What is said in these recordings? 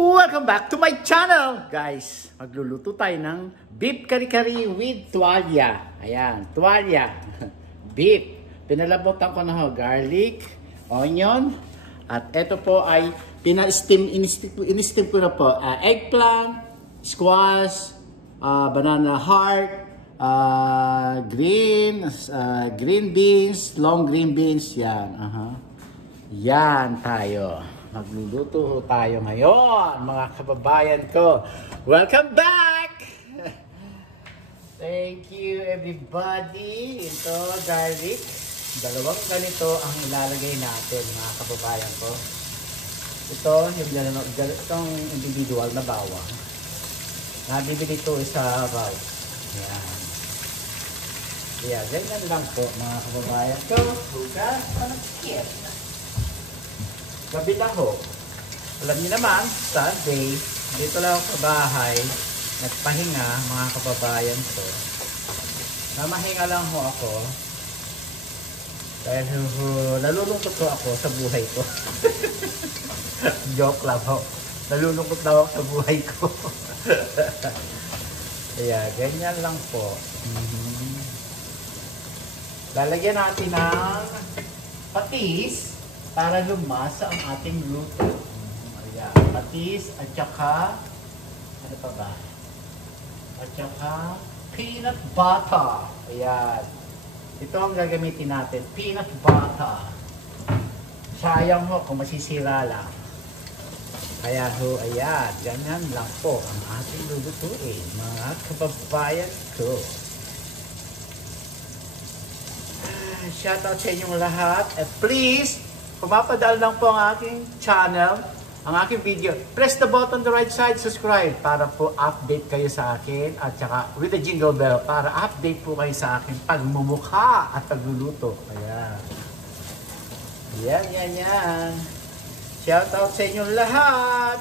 Welcome back to my channel! Guys, magluluto tayo ng beef kari-kari with tuwalya. Ayan, tuwalya. Beef. Pinalabotan ko na ho, garlic, onion, at ito po ay in-steam ko na po. Eggplant, squash, banana heart, green beans, long green beans, yan. Yan tayo. Magluluto tayo ngayon, mga kababayan ko. Welcome back! Thank you, everybody. Ito, garlic. Dalawang ganito ang ilalagay natin, mga kababayan ko. Itong individual na bawang. Nabibili ito sa rice. Yan. Yeah, ganyan lang po, mga kababayan ko. Bukas, panagkit. Gabi na ho. Alam niyo naman, Sunday, dito lang ako sa bahay, nagpahinga, mga kababayan ko. Namahinga lang ho ako. Dahil nalulungkot ko ako sa buhay ko. Joke lang ho. Nalulungkot daw ako sa buhay ko. Kaya, ganyan lang po. Lalagyan natin ng patis para lumasa ang ating luto. Ayan, patis at saka ano pa ba? At saka peanut butter. Ayan. Ito ang gagamitin natin, peanut butter. Sayang ho kung masisira lang. Kaya ho, ayan, ganyan lang po ang ating lulutuin, mga kababayan ko. Shoutout sa inyong lahat. And please, pumapadaan lang po ang aking channel, ang aking video. Press the button on the right side, subscribe para po update kayo sa akin at saka with the jingle bell para update po kayo sa akin pagmumukha at pagluluto. Ayan. Yan. Shoutout sa inyong lahat.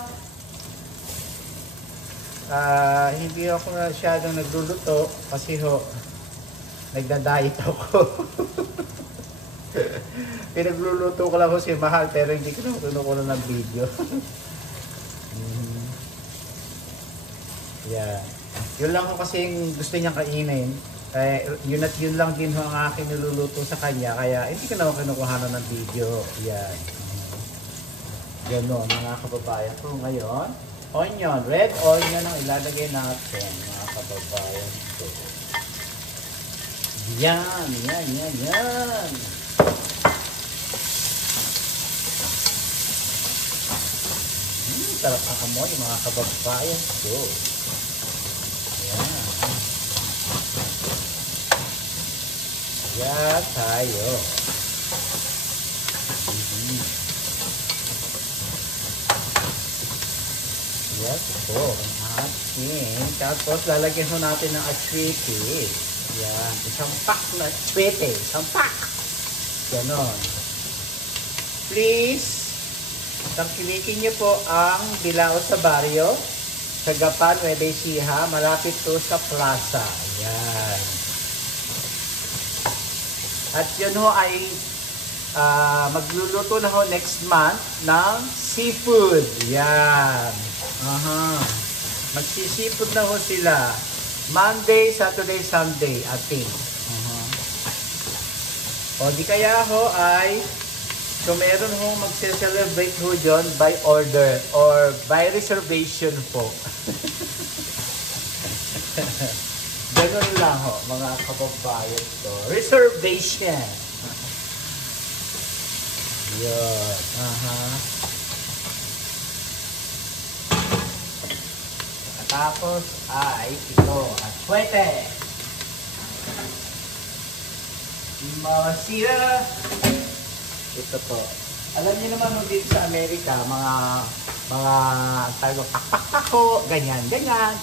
Hindi ako masyadong nagluluto kasi ho, nagda-diet ako. Pinagluluto ko lang ko si Mahal pero hindi ko na kinukuha ng video. Yeah. Yun lang ko kasi gusto niyang kainin. Yun at yun lang din ang aking niluluto sa kanya. Kaya hindi ko na kinukuha ng video. Yan. Ganon mga kababayan ko. Ngayon, onion. Red onion ang ilalagay natin mga kababayan ko. Yan. Sarap ang amoy mga kababayan ko. Ayan. Ayan tayo. Yes po. Ang ating. Tapos lalagyan ho natin ng atswete. Ayan. Isang pack na atswete. Isang pack. Ganon. Please, tangkilikin niyo po ang Bilao sa Barrio, sa Gapan, Nueva Ecija, malapit to sa plaza. Ayan. At yun ho ay magluluto na ho next month ng seafood. Ayan. Magsi-seafood na ho sila. Monday, Saturday, Sunday, ating. O di kaya ho ay so meron ho magse-celebrate ho dyan by order or by reservation po. Ganun lang ho mga kababayan ko. Reservation. Yun. Tapos ay ito. Atswete. Masira. Ito po. Alam niyo naman dito sa Amerika, mga tayo pakpak ho, ganyan. Yan.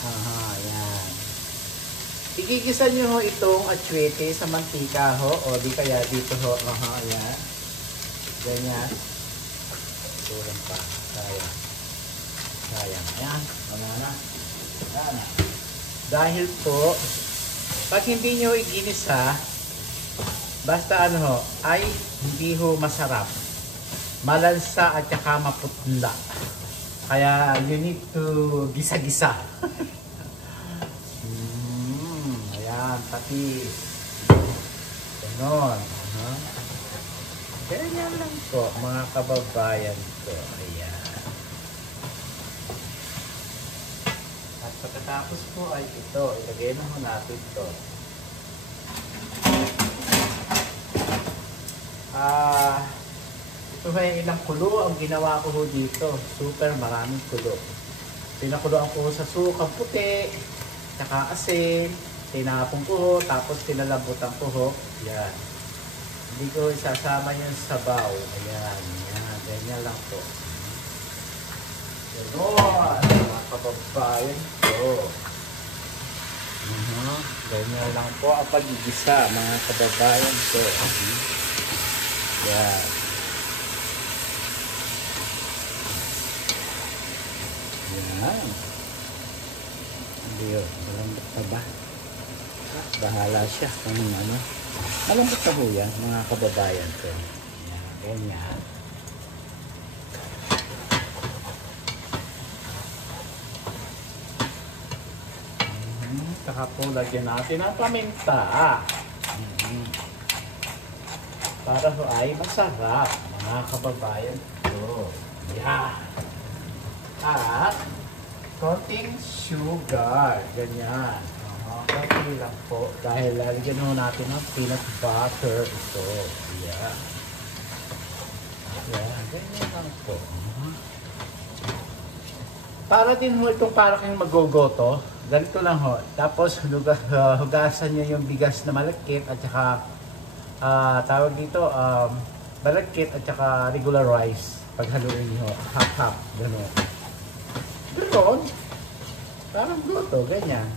Igigisa niyo ho itong atswete sa mantika ho, o di kaya dito ho, yan. Ganyan. Turang pa. Sayang. Ayan. Ayan. Dahil po, pag hindi niyo iginisa, basta ay hindi ho masarap. Malansa at saka maputla. Kaya you need to gisa-gisa. Ayan, patis. Ganon. Ganyan lang po, mga kababayan ko. Ayan. At pagkatapos po ay ito, ilagay na mo natin ito. Ito ay ilang kulo ang ginawa ko dito. Super maraming kulo. Pinakuloan ko sa sukang puti, tsaka asin, tinapong ko, tapos tinalabutan ko. Yan. Hindi ko isasama yung sabaw. Ayan, yan. Ganyan lang po. Ganon, mga kababayan ko. Ganyan lang po ang pag-igisa, mga kababayan ko. Yan. Yan. Hindi yun. Malambot na ba? Bahala siya kung ano. Malambot na po yan, mga kababayan ko. Yan. Ganyan. Saka po lagyan natin ang paminta. Para po ay masarap, mga kababayan ko. Yan. At konting sugar. Ganyan. Konti lang po. Dahil lagyan mo natin ng peanut butter ito. Yan. Yan. Ganyan lang po. Para din ho itong para kayong magogoto. Ganito lang ho. Tapos hugasan nyo yung bigas na malagkit at saka tawag dito malagkit at saka regular rice. Paghaluin nyo. Half-half. Gano'n. Gano'n. Parang goto. Ganyan.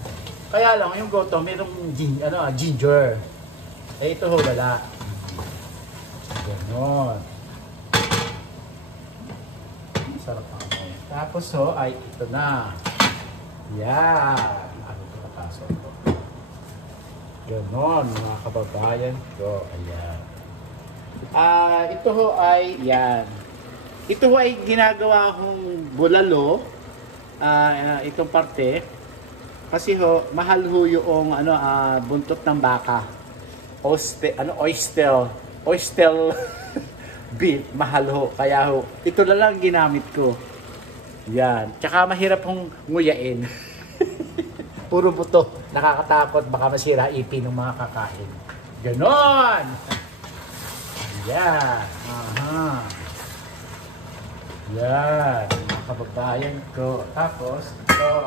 Kaya lang yung goto mayroong ginger. Eh ito ho wala. Gano'n. Sarap ang amoy. Tapos ho ay ito na. Yan. Ano ito napasok ko? Ganon, mga kababayan ko. Ayan. Ito ho ay, yan. Ito ho ay ginagawa kong bulalo. Itong parte. Kasi ho, mahal ho yung buntot ng baka. Oyster beef. Mahal ho. Kaya ho, ito na lang ginamit ko. Yan. Tsaka mahirap hong nguyain. Puro buto. Nakakatakot. Baka masira ipin ng mga kakain. Ganon! Yan. Aha. Yan. Mga kababayan ko. Tapos, ito.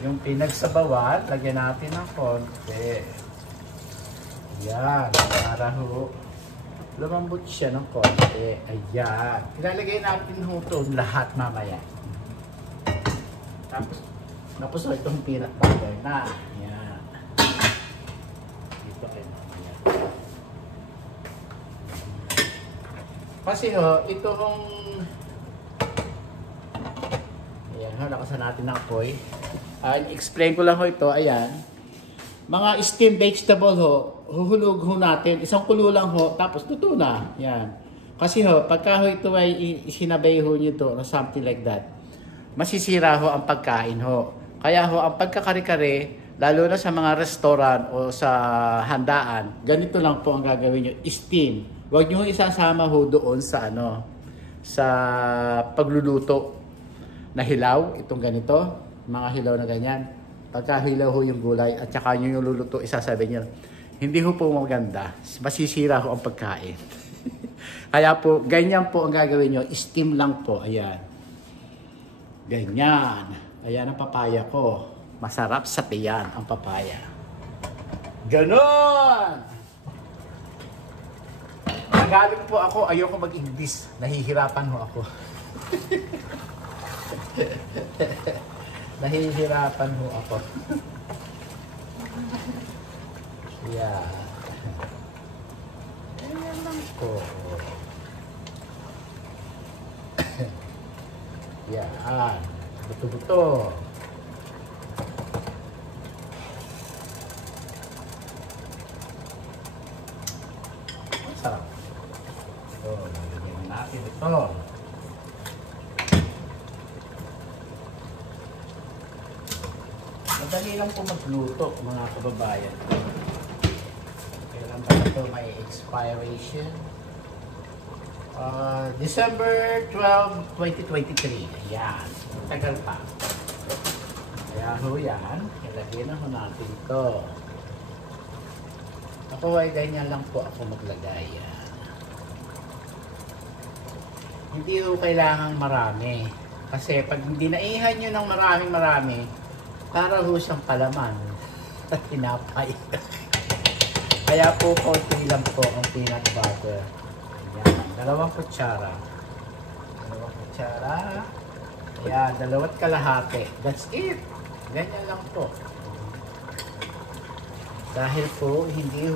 Yung pinagsabawan, lagyan natin ng konti. Yan. Para ho, lumambot siya ng konti. Ayan. Ilalagay natin ho ito lahat mamaya. Tapos itong peanut butter na. Yan. Dito kayo mamaya. Kasi ho, itong ayan ho, lakasan natin ng apoy. Explain ko lang ho ito. Ayan. Mga steamed vegetable ho, huhulog ho natin. Isang kulo lang ho, tapos luto na. Yan. Kasi ho, pagka ho ito ay sinabay ho nyo ito, or something like that, masisira ho ang pagkain ho. Kaya ho, ang pagkakare-kare, lalo na sa mga restaurant o sa handaan, ganito lang po ang gagawin nyo, steam. Huwag nyo isasama ho doon sa sa pagluluto na hilaw, itong ganito, mga hilaw na ganyan. Pagka hilaw ho yung gulay at saka nyo yung luluto, isasabi nyo, hindi ho po maganda, masisira ho ang pagkain. Kaya po, ganyan po ang gagawin nyo, steam lang po, ayan. Ganyan. Ayan ang papaya ko. Masarap sa tiyan ang papaya. Ganon! Nagaling po ako, ayoko mag-English. Nahihirapan ho ako. Nahihirapan ho ako. Yeah. Ayan lang po. Yan. Buto-buto. Sarap. So, lagyan natin ito. Madali lang po magluto, mga kababayan. Kailan ba ito may expiration? December 12, 2023. Ayan. Tagal pa. Kaya ho yan. Ilagay na ho natin ito. Ako ay ganyan lang po ako maglagay. Yan. Hindi ho kailangang marami. Kasi pag hindi naihan nyo ng marami, para ho siyang palaman. At tinapay. Kaya po konti lang po ang peanut butter. Ayan. 2 kutsara. 2 kutsara. Ayan. 2 kalahati. That's it. Ganyan lang po. Dahil po, hindi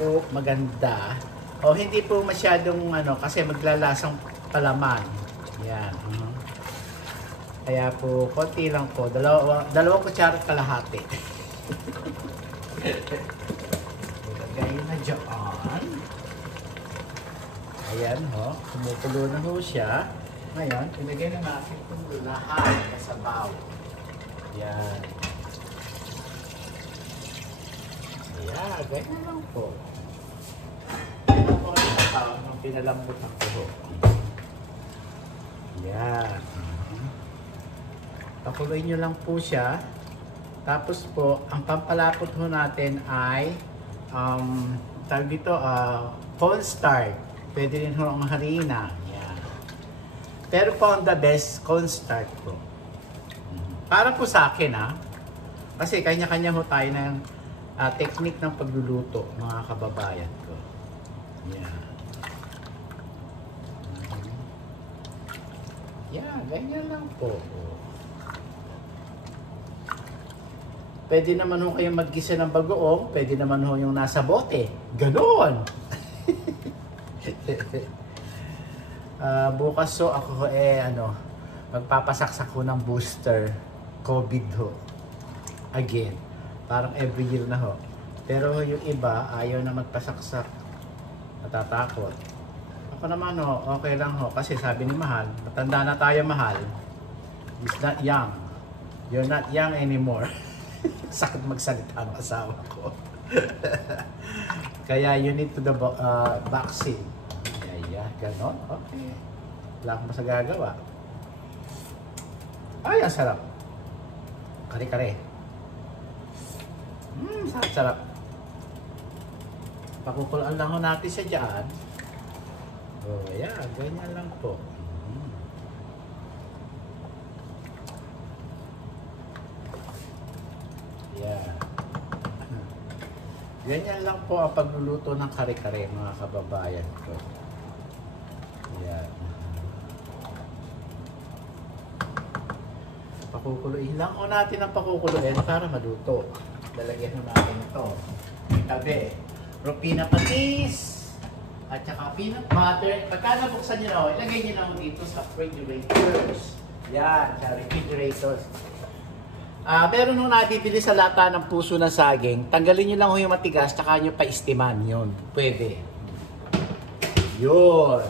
po maganda. O hindi po masyadong kasi maglalasang palaman. Ayan. Kaya po, konti lang po. 2 kutsara kalahati. Ilagay na dyan. Ayan ho. Kumukulo na ho siya. Ngayon, ilagay na natin itong lahat na sabaw. Ayan. Ayan. Ganyan lang po. Ganyan po ang sabaw nung pinalambot ng kuho. Ayan. Pakuloy nyo lang po siya. Tapos po, ang pampalapot ho natin ay tawag dito, cornstarch. Pwede rin ho ang harina. Yan. Pero po ang the best, cornstarch po. Para po sa akin kasi kanya-kanya ho tayo ng technique ng pagluluto, mga kababayan ko. Yan. Yan, ganyan lang po. Pwede naman ho kayong maggisa ng bagoong, pwede naman ho yung nasa bote. Ganon! Bukas ho ako magpapasaksak ko ng booster COVID ho. Again. Parang every year na ho. Pero yung iba, ayaw na magpasaksak. Natatakot. Ako naman okay lang ho. Kasi sabi ni Mahal, matanda na tayo, Mahal. He's not young. You're not young anymore. Sakit magsalita ang asawa ko. Kaya you need to the vaccine. Yeah, ganon. Okay. Wala akong mas gagawa. Ay, ang sarap. Kare-kare. Sarap. Pakukulaan lang ho natin siya dyan. Oh, yeah. Ganyan lang po. Yeah. Ganyan lang po ang pagluluto ng kare-kare, mga kababayan ko. Yeah. Pakukuluin lang o natin ang pakukuluin para maluto. Lalagyan natin ito. Tabi. Rupina patis. At saka peanut butter. Pagka nabuksan nyo na, ilagay nyo na dito sa refrigerators. Yan, sa refrigerators. Pero nung nabibili sa lata ng puso ng saging, tanggalin nyo lang ho yung matigas, tsaka nyo pa-istiman yun. Pwede. Yun.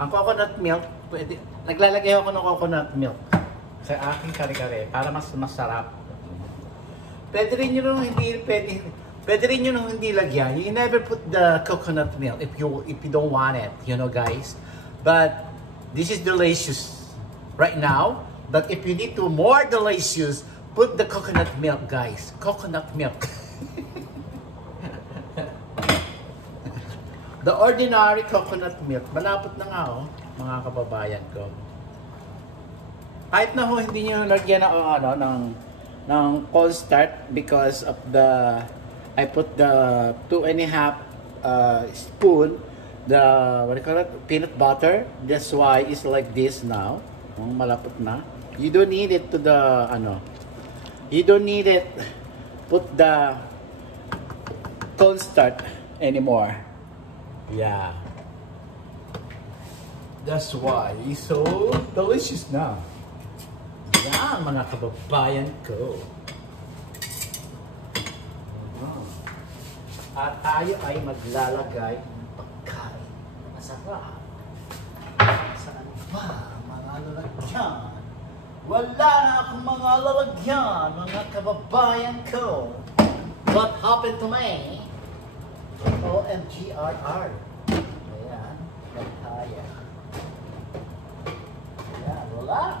Ang coconut milk, pwede. Naglalagay ako ng coconut milk sa aking kare-kare para mas masarap. Pwede rin nyo nung hindi lagyan. You never put the coconut milk if you don't want it, you know, guys. But this is delicious right now. But if you need to more delicious, put the coconut milk, guys. Coconut milk. The ordinary coconut milk. Malapot na nga, mga kababayan ko. Kahit na hindi nyo lagyan ng cornstarch because of the, I put the 2.5 spoon, the, what do you call it, peanut butter. That's why it's like this now. Malapot na. You don't need it to the, you don't need it, put the cornstarch anymore. Yeah. That's why it's so delicious now. Yan, mga kababayan ko. At tayo ay maglalagay ng pagkain. Masarap. Saan ba? Mga dyan. Wala na akong mga lalagyan, mga kababayan ko. What happened to me? OMGRR. Ayan, kaya. Ayan, wala.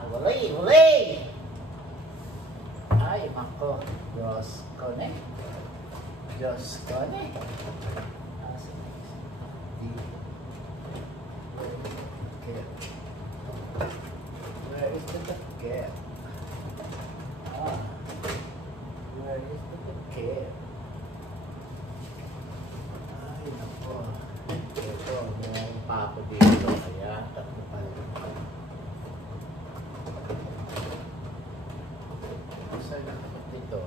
Ay, mako. Diyos ko ne. Where is the cat? Where is the cat? Ay, nako. Ito, may papo dito. Ayan, tatlo pala. Saan nakapag dito?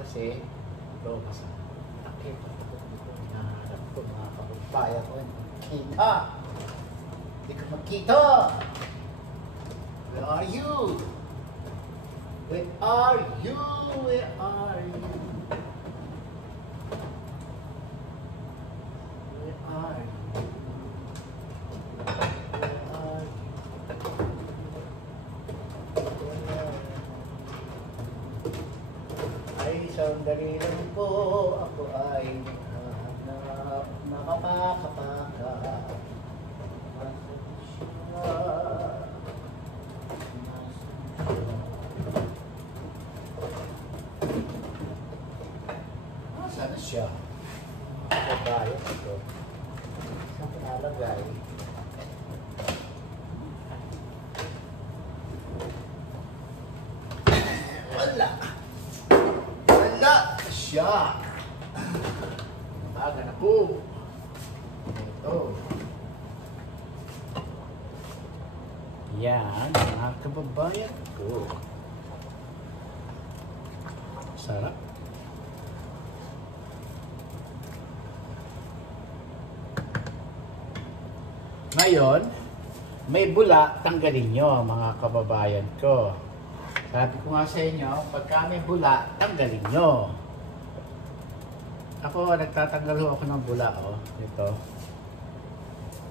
Kasi, ito, mas takip. Hinahanap ko mga kapagpaya ko. Kita! Hindi ka magkita! Where are you? Where are you? Where are you? Where are you? Where are you? Ay, sandali lang po. Ako ay nahanap na kapakapaka. Sana siya. Babae ito. Saan pinalagay? Wala siya. Baga na po. Ito. Yan, mga kababayan ko. Sarap. Ngayon, may bula, tanggalin nyo mga kababayan ko. Sabi ko nga sa inyo, pagka may bula, tanggalin nyo. Ako, nagtatanggal ako ng bula, oh. Ito.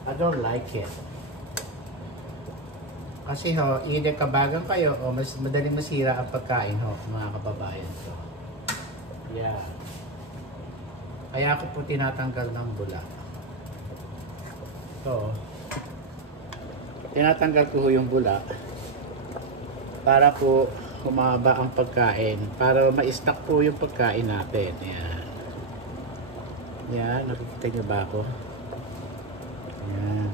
I don't like it. Kasi ho, either kabagan kayo o mas madaling masira ang pagkain ho, mga kababayan ko. Yeah. Kaya ako po tinatanggal ng bula. So, tinatanggal ko yung bula para po humaba ang pagkain, para ma-stock po yung pagkain natin. Yan. Yan, nakikita niyo ba ako? Yan.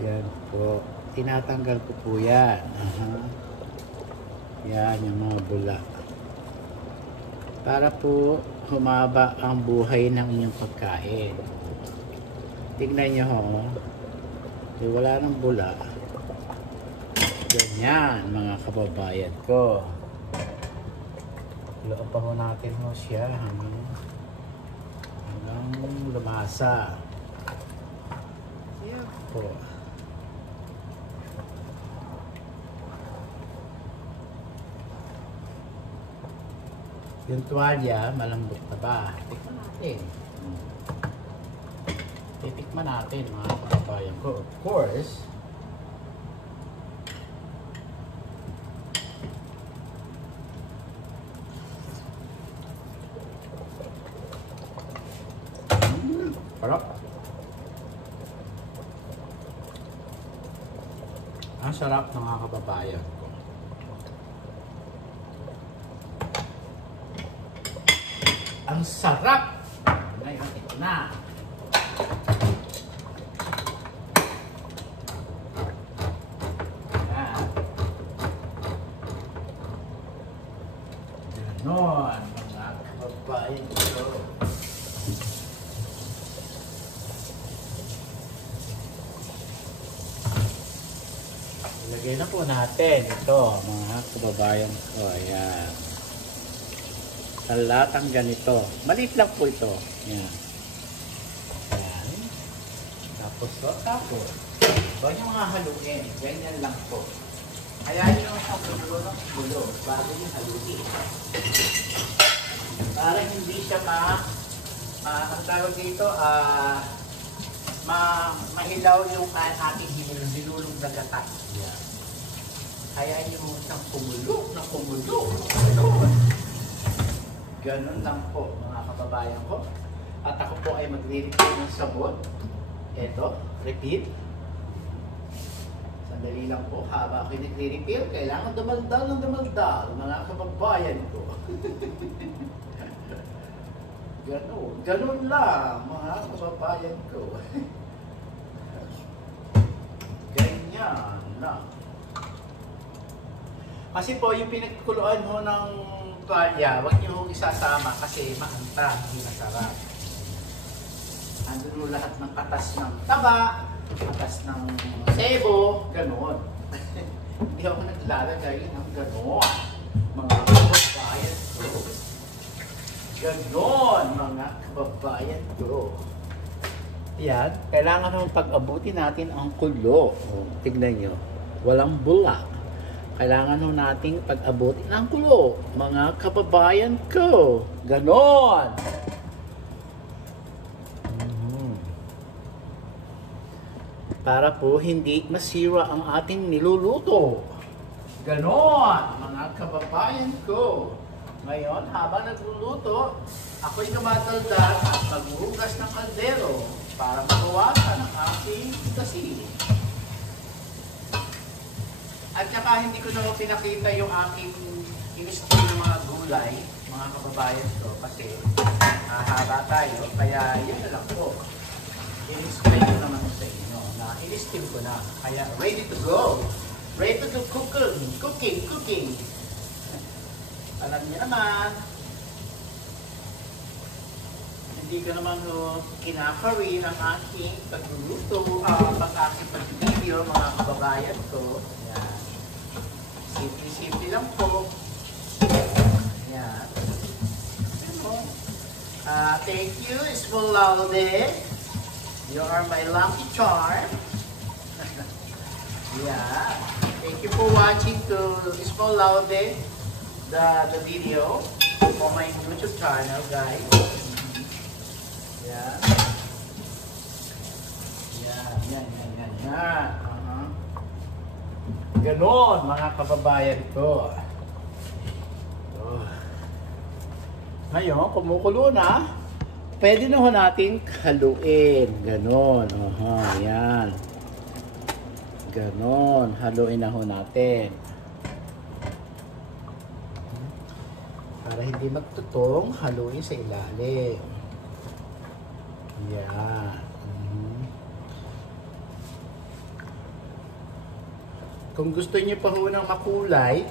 Yan po. Tinatanggal ko po yan. Yan yung mga bula. Para po humaba ang buhay ng inyong pagkain. Tignan nyo ho. Wala nang bula. Ganyan mga kababayan ko. Loob pa ho natin ho siya hanggang lumasa. Yan po. Yung tuwalya, malambot na ba? Tikman natin. Titikman natin mga kababayan ko. Of course, sarap. Ang sarap ng mga kababayan ko. Ang sarap! Ngayon, ito na. Yan. Ganon, mga kababayan ko. Ilagay na po natin ito, mga kababayan ko. Ayan. Talatang ganito. Maliit lang po ito. Ayan. Ayan. Tapos, huwag nyo mga haluin. Ganyan lang po. Kaya nyo sa bulo ng bulo bago nyo haluin. Para hindi siya ang tawag dito, mahilaw yung ating hinulog na gata. Yeah. Kaya yung isang kumulo. Ganun lang po mga kababayan ko. At ako po ay magre-refill ng sabon. Eto, repeat. Sandali lang po, haba ako nagre-refill. Kailangan dumaldal ng dumaldal mga kababayan ko. Ganun lang mga kababayan ko. Ganyan lang. Kasi po, yung pinagkuluan mo ng tuwalya, huwag niyo isasama kasi maanta, hindi masarap. Andun mo lahat ng katas ng taba, katas ng sebo, gano'n. Hindi ako naglalagay ng gano'n. Mga kababayan ko. Gano'n, mga kababayan ko. Yan, kailangan naman pag-abuti natin ang kulo. O, tignan nyo, walang bulak. Kailangan nung nating pag-abuti ng kulo, mga kababayan ko. Ganon! Para po hindi masira ang ating niluluto. Ganon, mga kababayan ko. Ngayon, habang nagluluto, ako'y tumataldal at maghuhugas ng kaldero para mabawasan ang ating kasili. At saka hindi ko na pinakita yung aking in-stream ng mga gulay, mga kababayan ko, kasi haba tayo, kaya yun na lang po. In-stream ko naman sa inyo na in-stream ko na, kaya ready to go. Ready to do cooking. Alam niyo naman, hindi ko naman kinakari ng aking pagluluto, pag-aking pag-video, mga kababayan ko. Yan. Simple lang po. Yan. Thank you, Esmeralda. You are my lucky charm. Yeah. Thank you for watching to Esmeralda the video for my YouTube channel, guys. Yeah. Yan. Ganon, mga kababayan ko. Ngayon, kumukulo na. Pwede na ho natin haluin. Ganon. Yan. Ganon. Haluin na ho natin. Para hindi magtutong, haluin sa ilalim. Yan. Kung gusto niyo pa ho ng makulay,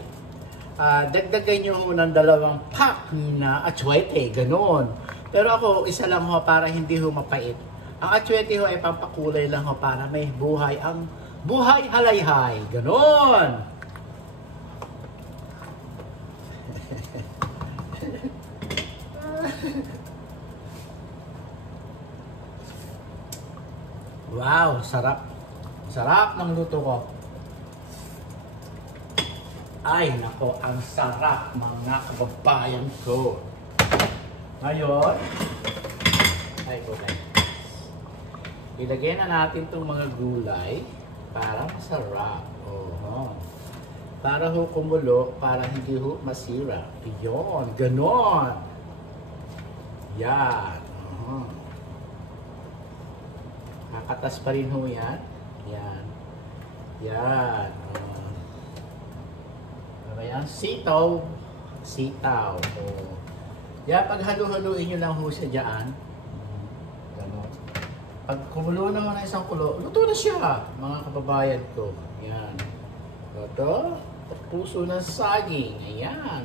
dagdagan niyo ho ng 2 pack na atsuete, ganon. Pero ako, isa lang ho para hindi ho mapait. Ang atsuete ho ay pampakulay lang ho para may buhay, ang buhay halayhay, ganon. Wow, sarap. Sarap ng luto ko. Ay, nako, ang sarap, mga kababayan ko. Ngayon, ilagay na natin itong mga gulay para masarap. Para ho kumulo, para hindi ho masira. Yun, ganon. Yan. Kakatas pa rin ho yan. Yan. Ayan, sitaw. Yan, pag halo-haloin nyo lang ho siya dyan. Ganon. Pag kumulo naman ng isang kulo, luto na siya, mga kababayan ko. Yan. Ito, puso ng saging. Ayan.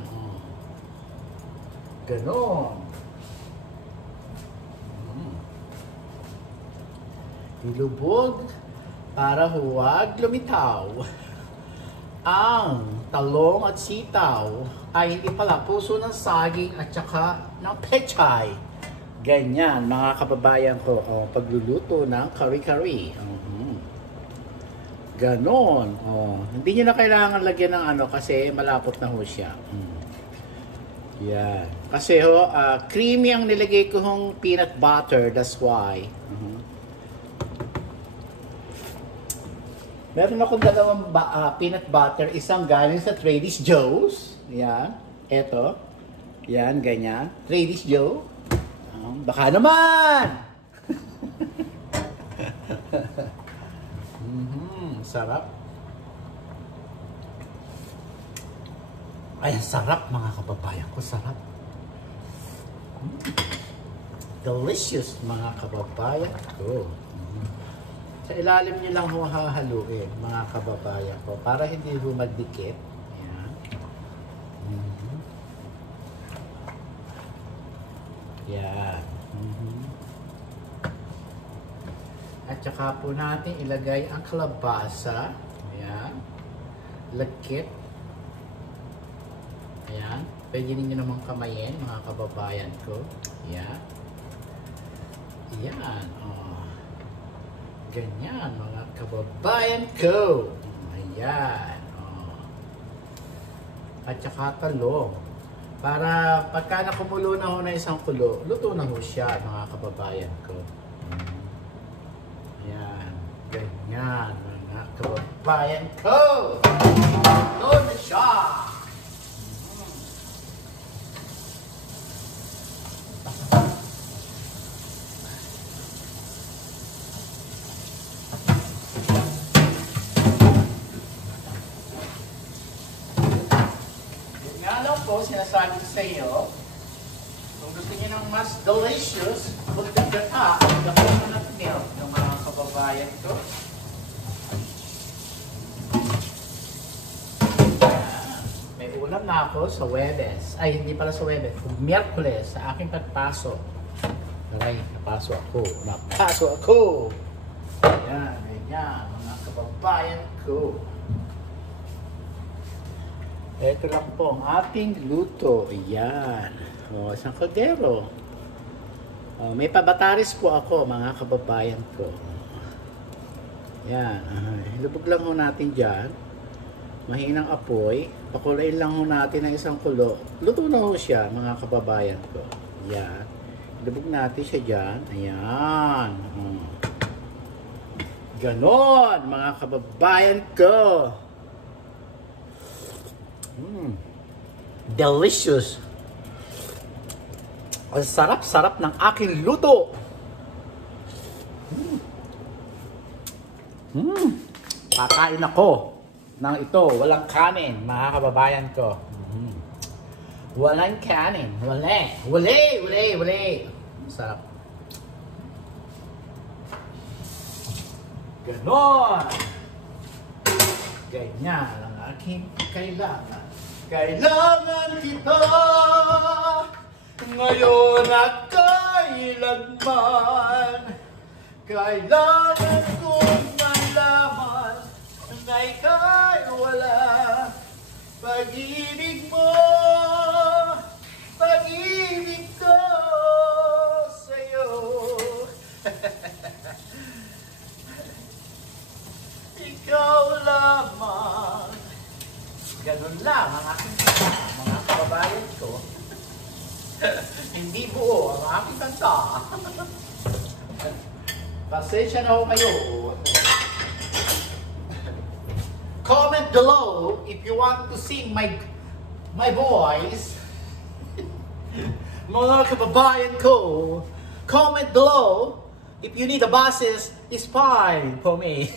Ganon. Ilubog para huwag lumitaw. Ang talong at sitaw ay hindi pala puso ng saging at saka ng pechay. Ganyan, mga kababayan ko, pagluluto ng kari-kari. Ganon. Hindi nyo na kailangan lagyan ng kasi malapot na ho siya. Yan. Kasi creamy ang nilagay ko hong peanut butter, that's why. Meron akong dalawang peanut butter. Isang galing sa Trader Joe's. Yan. Eto. Yan, ganyan. Trader Joe. Baka naman! Sarap. Ay, sarap mga kababayan ko. Sarap. Delicious mga kababayan ko. Sa ilalim nyo lang hahaluin mga kababayan ko para hindi magdikit. Ayan. Yan. At saka po natin ilagay ang kalabasa. Ayan. Lagkit. Ayan. Pwede ninyo naman kamayin mga kababayan ko. Ayan. Ayan. Oh. Ganyan mga kababayan ko. Ayan. Oh. At saka talong. Para pagka nakumulo na ho na isang kulo, luto na ho siya mga kababayan ko. Ayan. Ganyan mga kababayan ko. Luto na siya. Sinasabi ko sa iyo, kung gusto niyo ng mas delicious, magdagdag ka ng coconut milk ng mga kababayan ko. May ulam na ako sa Webes. Ay, hindi pala sa Webes. Miyerkules, sa aking pagpasok. Aray, napasok ako. Napasok ako! Ayan, ayan, mga kababayan ko. Ito lang po ang ating luto. Ayan. O, isang kaldero. O, may pabataris po ako, mga kababayan ko. Ayan. Ilubog lang ho natin dyan. Mahinang apoy. Pakulain lang ho natin ng isang kulo. Luto na ho siya, mga kababayan ko. Ayan. Ilubog natin siya dyan. Ayan. Ganon, mga kababayan ko. Delicious. Ang sarap-sarap ng aking luto. Kakain ako ng ito. Walang kanin, mga kababayan ko. Walang kanin. Wala. Sarap. Ganon. Ganyan ang aking kailangan. Kailangan kita ngayon at kailanman. Kailangan kong malaman na ika'y wala. Pag-ibig mo, pag-ibig ko sa'yo. Ikaw lamang. Ganun lang ang aking kanta, mga kababayan ko. Hindi buo ang aking kanta. Pasensya na ho kayo. Comment below if you want to sing my voice. Mga kababayan ko, comment below if you need a bassist. It's fine for me.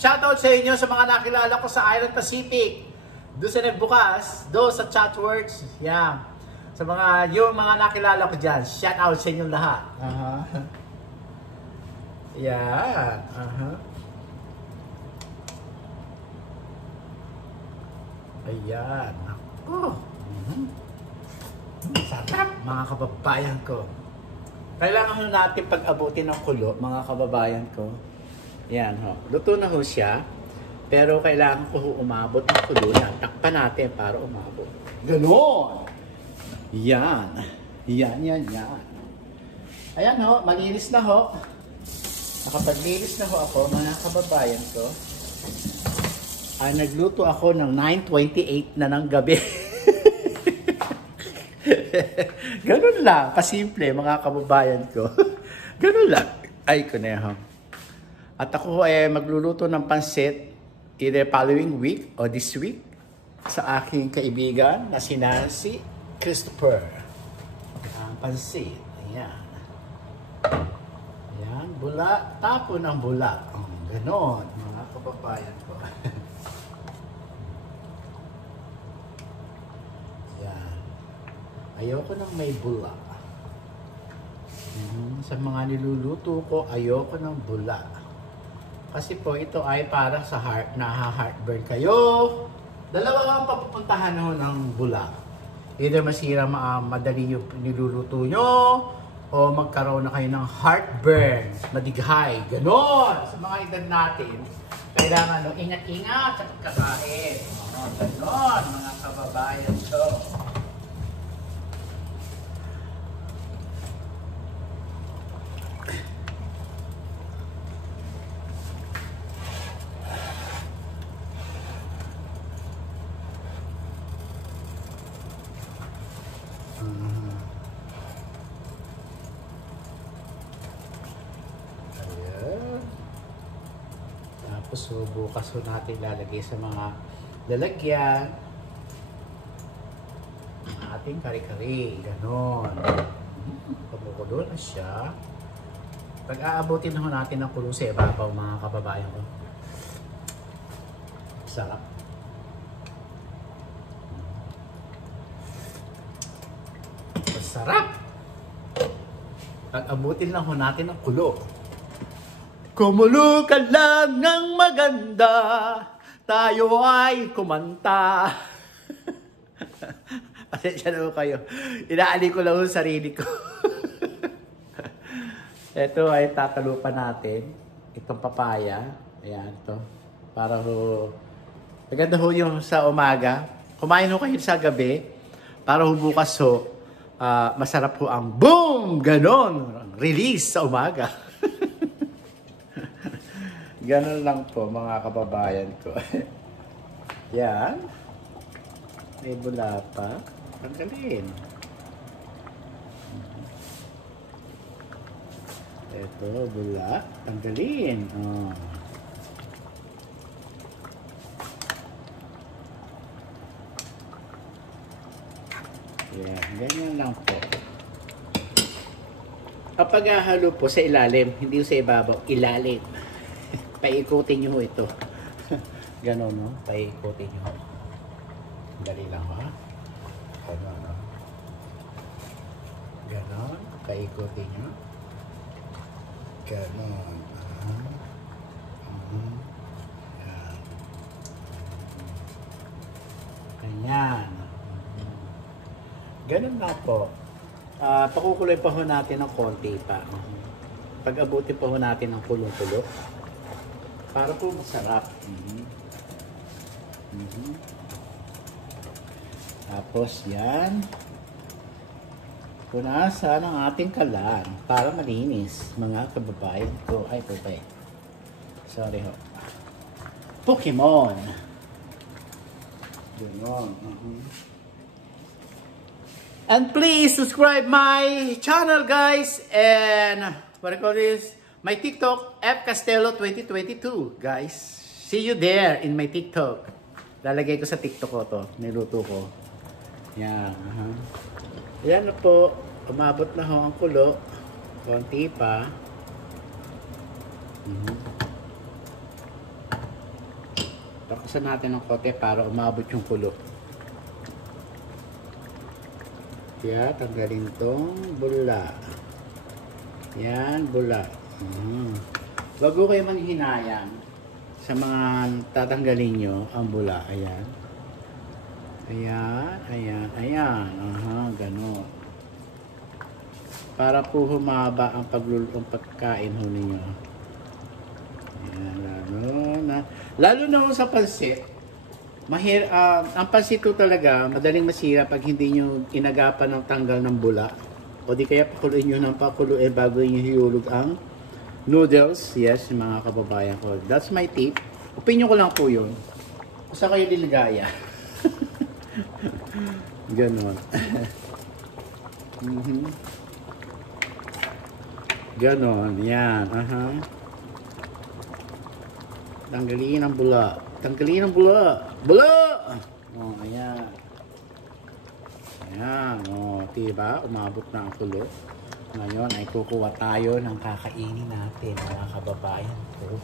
Shoutout sa inyo sa mga nakilala ko sa Island Pacific. Doon sa nagbukas, doon sa chat words. Yan. Sa yung mga nakilala ko dyan. Shoutout sa inyo lahat. Yan. Ayan. Ako. Sarap, mga kababayan ko. Kailangan natin pag-abutin ng kulo, mga kababayan ko. Yan ho. Luto na ho siya. Pero kailangan ko umabot ng kulo na. Takpan natin para umabot. Ganon! Yan. Yan. Ayan ho. Malinis na ho. Nakapaglinis na ho ako, mga kababayan ko. Ay, nagluto ako ng 9:28 na ng gabi. Ganon lang. Kasimple, mga kababayan ko. Ganon lang. Ay, kuneho. At ako ay magluluto ng pansit either following week o this week sa aking kaibigan na si Nancy Christopher. Ang pansit. Ayan. Ayan. Bula. Tapo ng bula. Ganon. Mga kababayan ko. Ayan. Ayoko nang may bula. Sa mga niluluto ko, ayoko ng bula. Kasi po ito ay para sa heart, heartburn kayo. Dalawa ang papupuntahan ng bula. Either masira madali yung niluluto nyo, o magkaroon na kayo ng heartburn, madighay, ganon. Sa mga edad natin, kailangan ingat-ingat sa pagkakain. Ganon, mga kababayan ko. Tapos bukas natin lalagay sa mga lalagyan ang ating kare-kare. Ganon. Kumukulo na siya. Pag-aabutin natin ang kulo sa ibabaw, mga kababayan ko. Sarap. Masarap! Pag-abutin lang natin ang kulo. Kumulo ka lang ng maganda, tayo ay kumanta. Pasensya na kayo. Inaali ko lang yung sarili ko. Ito ay tatalupan natin. Itong papaya. Ayan, ito. Para maganda ho yung sa umaga. Kumain ho kayo sa gabi. Para bukas masarap ho ang boom! Ganon! Release sa umaga. Ganon lang po, mga kababayan ko. Yan. May bula pa. Tanggalin. Ito, bula. Tanggalin. Oh. Yan. Ganyan lang po. Kapag halo po sa ilalim, hindi sa ibabaw, ilalim. Paikutin nyo ito. Ganon, no? Paikutin nyo. Dali lang, ha? Ganon, no? Ganon. Paikutin nyo. Ganon. Ganyan. Ganon na po. Pakukuloy pa ho natin ng konti pa. Pag-abutin pa ho natin ng kulong-kulo. Para po masarap. Tapos yan. Punasan ang ating kalan para malinis, mga kababayan ko. Ay, pupay. Sorry ho. Pokemon. Ganon. And please subscribe my channel, guys. And what I call this? My TikTok, F Castelo 2022, guys. See you there in my TikTok. Lalagay ko sa TikTok ko to. Niluto ko. Yan. Yan na po. Umabot na ho ang kulo. Konti pa. Takasan natin ng kote para umabot yung kulo. Kaya tanggalin tong bula. Yan, bula. Wag ko kayo manghinayang sa mga tatanggalin nyo ang bula. Ayan. Ayan, ayan, ayan. Ganon. Para po humaba ang pagkain ho ninyo. Ayan, lalo na sa pansit. Ang pansit ko talaga, madaling masira pag hindi nyo inagapan ng tanggal ng bula. O di kaya pakuluin nyo ng pakuluin bago nyo hiulog ang noodles. Yes, mga kababayan ko. That's my tip. Opinion ko lang po yun. Saan kayo diligaya? Ganon. Ganon. Yan. Tanggalin ang bula. Tanggalin ang bula. Bula! Oh, ayan. Ayan. Oh, diba? Umabot na ang tulo. Ngayon ay kukuha tayo ng kakainin natin, mga kababayan ko.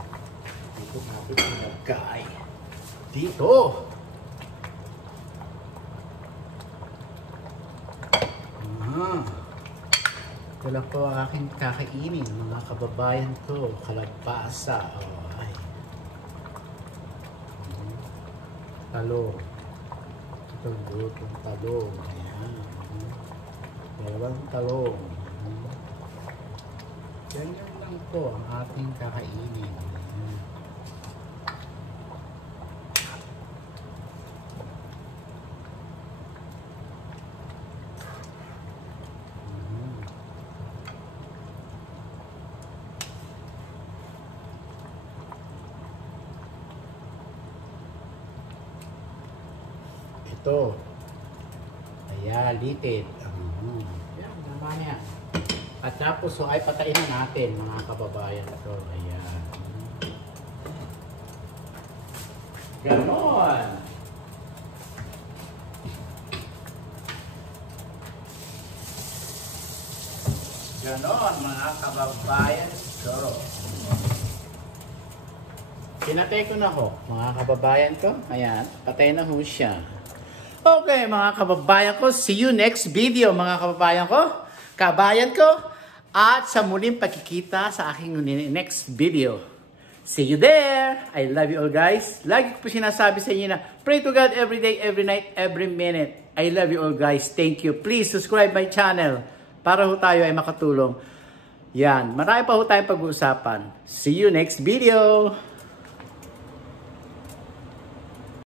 Dito natin ilagay. Dito! Ito lang po ang aking kakainin, mga kababayan ko. Kalabasa. Oh, ay. Talong. Ito lutong talong. Ayan. Dalawang talong. Ganyan lang po ang ating kakainin. Ayan. Ito. Ayan, litid. Ayan, naman yan. At tapos, so ay patayin na natin, mga kababayan. Ito, ayan. Ganon. Ganon, mga kababayan. So, pinatay ko na ho, mga kababayan ko. Ayan, patay na ho siya. Okay, mga kababayan ko, see you next video, mga kababayan ko, kabayan ko, at sa muling pagkikita sa aking next video. See you there! I love you all, guys. Lagi ko po sinasabi sa inyo na, pray to God every day, every night, every minute. I love you all, guys. Thank you. Please subscribe my channel para ho tayo ay makatulong. Yan, marami pa ho tayong pag-uusapan. See you next video!